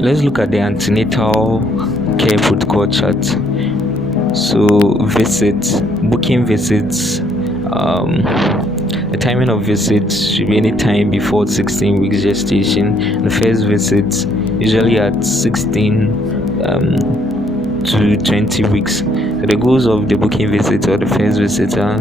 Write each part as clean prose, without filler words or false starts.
Let's look at the antenatal care protocol chart. So booking visits. The timing of visits should be any time before 16 weeks gestation. The first visit usually at 16 to 20 weeks. So the goals of the booking visit or the first visit are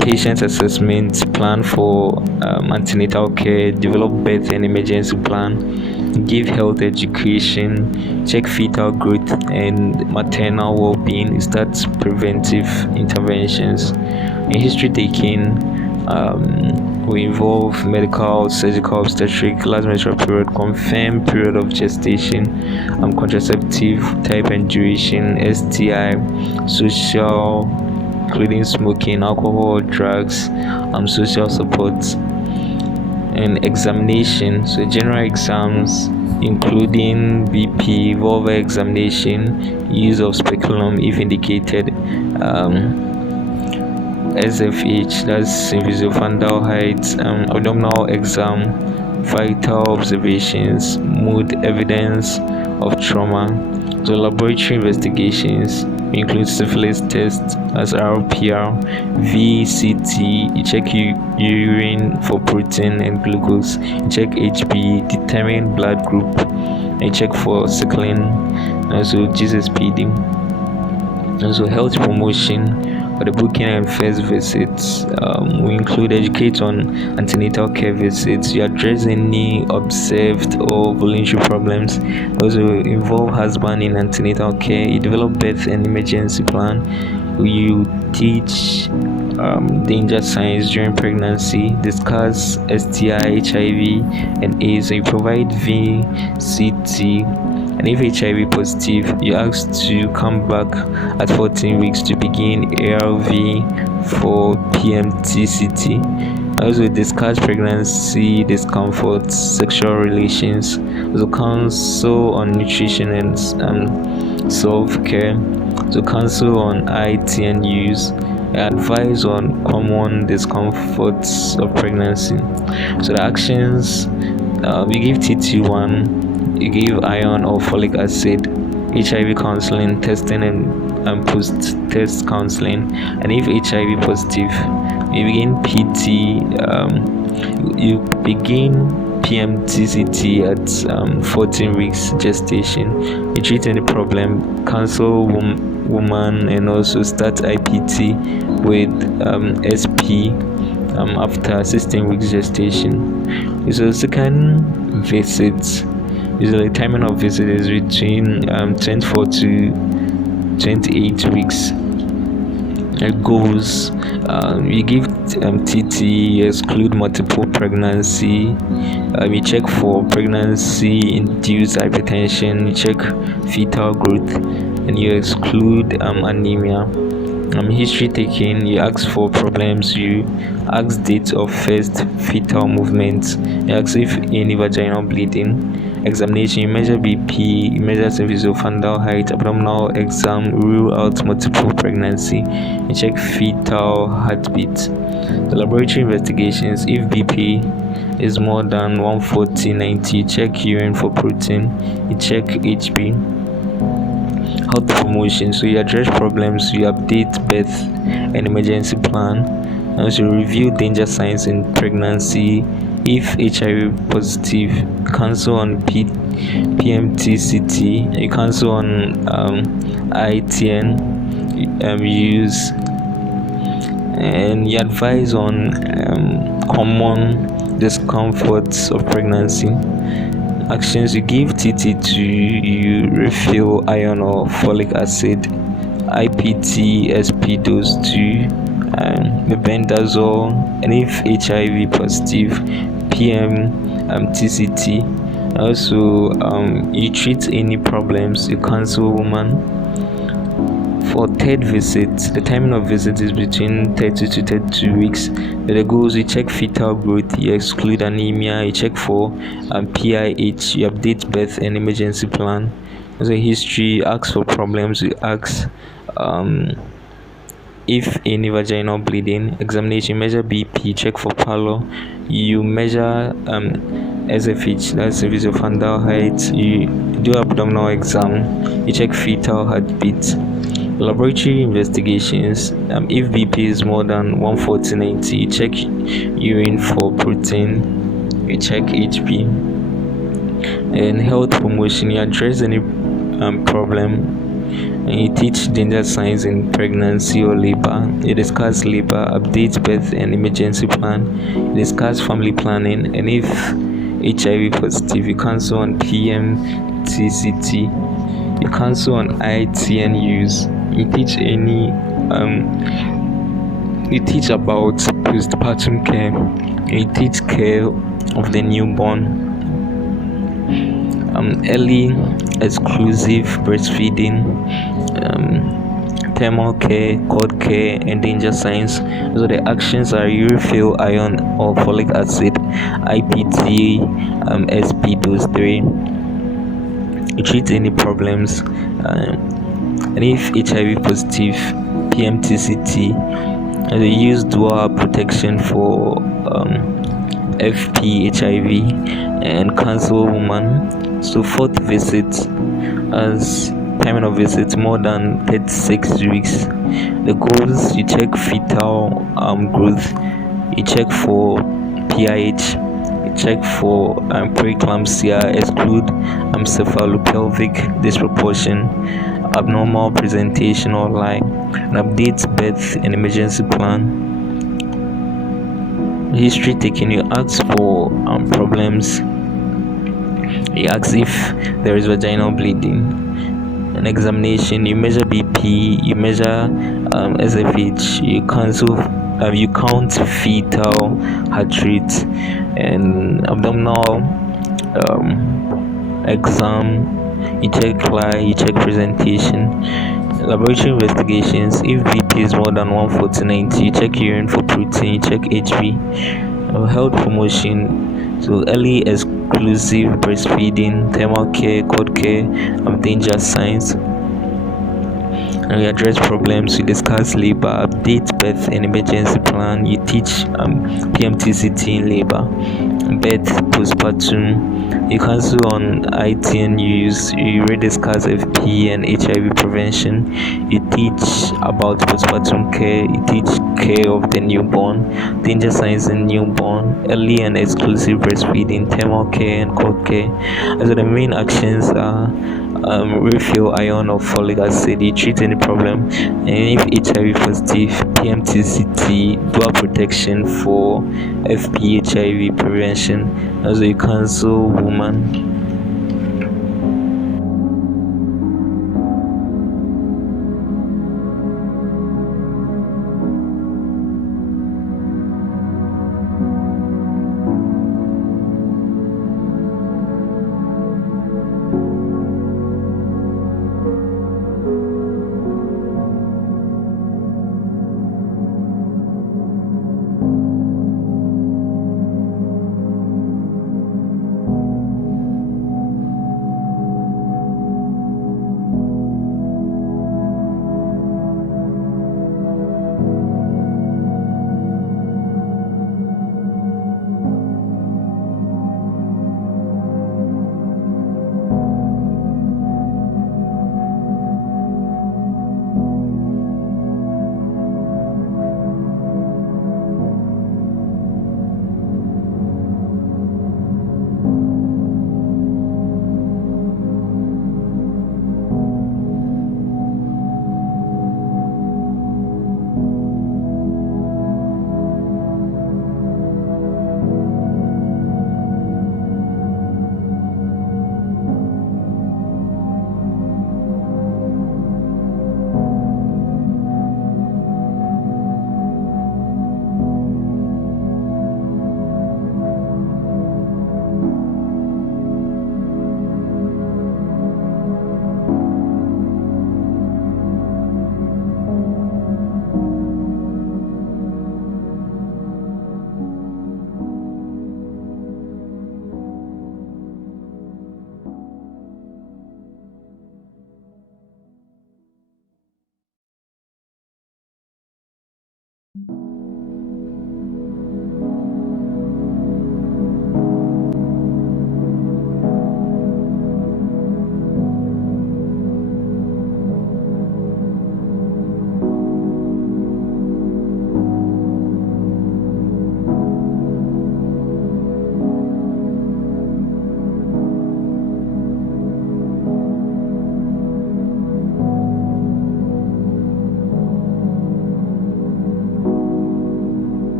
patient assessment, plan for antenatal care, develop birth and emergency plan, give health education, check fetal growth and maternal well-being, start preventive interventions. In history taking, we involve medical, surgical, obstetric, last menstrual period, confirmed period of gestation, contraceptive type and duration, STI, social, including smoking, alcohol, drugs, social support, and examination. So general exams including BP, vulvar examination, use of speculum if indicated, SFH, that's visual height, abdominal exam, vital observations, mood evidence of trauma. So laboratory investigations include syphilis tests as RPR, VCT, you check urine for protein and glucose, you check HB, determine blood group, and you check for sickling, also GSPD. Also health promotion for the booking and first visits. We include educate on antenatal care visits. You address any observed or voluntary problems. Also involve husband in antenatal care. You develop birth and emergency plan. You teach danger signs during pregnancy. Discuss STI, HIV, and AIDS. You provide VCT. And if HIV positive, you ask to come back at 14 weeks to begin ARV for PMTCT. Also discuss pregnancy discomfort, sexual relations. Also counsel on nutrition and self-care. So counsel on ITN use. Advise on common discomforts of pregnancy. So the actions, we give TT1. You give iron or folic acid, HIV counseling, testing and post-test counseling. And if HIV positive, you begin PT, you begin PMTCT at 14 weeks gestation. You treat any problem, counsel woman, and also start IPT with SP after 16 weeks gestation. So second visit. Usually, timing of visit is between 24 to 28 weeks. It goes, you give TT, you exclude multiple pregnancy, you check for pregnancy-induced hypertension, you check fetal growth, and you exclude anemia. History taking, you ask for problems, you ask date of first fetal movement, you ask if any vaginal bleeding. Examination, you measure BP, you measure cervicofundal height, abdominal exam, rule out multiple pregnancy, you check fetal heartbeat. The laboratory investigations, if BP is more than 140/90, you check urine for protein, you check HB. Health promotion, so you address problems, you update birth and emergency plan, and also review danger signs in pregnancy. If HIV positive, cancel on PMTCT, you cancel on ITN use, and you advise on common discomforts of pregnancy. Actions, you give TT to, you refill iron or folic acid, IPT SP dose 2, mebendazole, and if HIV positive, PMTCT. Also, you treat any problems, you counsel woman. For third visit, the timing of visit is between 30 to 32 weeks. The goals, you check fetal growth, you exclude anemia, you check for PIH, you update birth and emergency plan. Also history, you ask for problems, you ask if any vaginal bleeding. Examination, measure BP, check for pallor, You measure SFH, that's fundal height. You do abdominal exam. You check fetal heartbeat. Laboratory investigations. If BP is more than 140/90, you check urine for protein. You check HB. And health promotion. You address any problem, and you teach danger signs in pregnancy or labor. You discuss labor, update birth and emergency plan. You discuss family planning, and if HIV positive, you counsel on PMTCT. You counsel on ITN use. You teach about postpartum care. You teach care of the newborn. Early exclusive breastfeeding, thermal care, cord care, and danger signs. So the actions are urethral iron or folic acid, IPT, SP dose 3. You treat any problems, and if HIV positive, PMTCT. And they use dual protection for FP HIV and counsel woman. So fourth visit, as timing of visit more than 36 weeks. The goals: you check fetal growth, you check for PIH, you check for preeclampsia, exclude cephalopelvic disproportion, abnormal presentation or lie, and update birth and emergency plan. History taking, you ask for problems. You ask if there is vaginal bleeding. An examination, you measure BP, you measure SFH, you count fetal heart rate, and abdominal exam, you check lie, you check presentation. Laboratory investigations, if BP is more than 140/90, you check urine for protein, you check HB. Health promotion, so early exclusive breastfeeding, thermal care, cord care, danger signs. And we address problems, we discuss labor, update birth and emergency plan. You teach PMTCT in labor, birth, postpartum. You counsel on ITN use. You rediscuss FP and HIV prevention. You teach about postpartum care. You teach care of the newborn, danger signs in newborn, early and exclusive breastfeeding, thermal care and cord care. So the main actions are refill iron or folic acid. You treat any problem, and if HIV positive, PMTCT, dual protection for FP HIV prevention. Also you counsel woman.